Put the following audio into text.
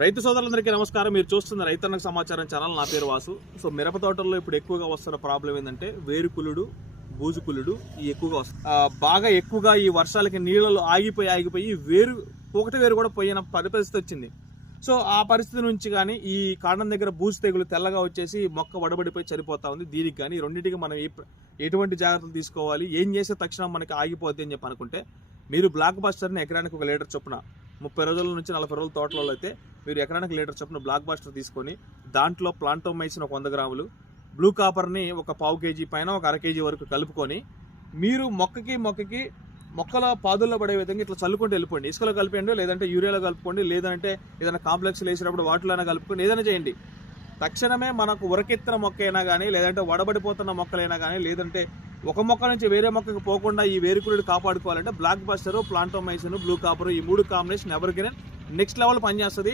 రైతు సోదరులందరికీ నమస్కారం. మీరు చూస్తున్న రైతన్నకు సమాచారం ఛానల్ నా పేరు వాసు. సో మిరప తోటల్లో ఇప్పుడు ఎక్కువగా వస్తున్న ప్రాబ్లం ఏంటంటే వేరుకులుడు బూజుకులుడు ఈ ఎక్కువగా వస్తుంది బాగా ఎక్కువగా ఈ వర్షాలకి నీళ్ళలో ఆగిపోయి ఆగిపోయి వేరు ఒకటి వేరు కూడా పోయిన పరి- పరిస్థితి వచ్చింది. సో ఆ పరిస్థితి నుంచి కానీ ఈ కాండం దగ్గర బూజు తెగులు తెల్లగా వచ్చేసి మొక్క వడబడిపోయి చనిపోతా ఉంది. దీనికి కానీ రెండింటికి మనం ఎటువంటి జాగ్రత్తలు తీసుకోవాలి? ఏం చేస్తే తక్షణం మనకి ఆగిపోద్ది అని చెప్పి అనుకుంటే మీరు బ్లాక్ బస్టర్ని ఎకరానికి ఒక లీటర్ చొప్పున ముప్పై రోజుల నుంచి నలభై రోజుల తోటలలో అయితే మీరు ఎకరానికి లీటర్ చొప్పున బ్లాక్ బాస్టర్ తీసుకొని దాంట్లో ప్లాంటోమైసిన్ ఒక వంద గ్రాములు బ్లూ కాపర్ని ఒక పావు కేజీ పైన ఒక అర కేజీ వరకు కలుపుకొని మీరు మొక్కకి మొక్కకి మొక్కల పాదుల్లో పడే విధంగా ఇట్లా చల్లుకుంటూ వెళ్ళిపోండి. ఇసుకలో కలిపండి లేదంటే యూరియాలో కలుపుకోండి లేదంటే ఏదైనా కాంప్లెక్స్లు వేసినప్పుడు వాటిలోనే కలుపుకొని ఏదైనా చేయండి. తక్షణమే మనకు ఉరకెత్తిన మొక్క అయినా కానీ లేదంటే వడబడిపోతున్న మొక్కలైనా కానీ లేదంటే ఒక మొక్క నుంచి వేరే మొక్కకి పోకుండా ఈ వేరుకురుడు కాపాడుకోవాలంటే black buster plantomycin blue copper ఈ మూడు కాంబినేషన్ ఎవరికైనా నెక్స్ట్ లెవెల్ పనిచేస్తుంది.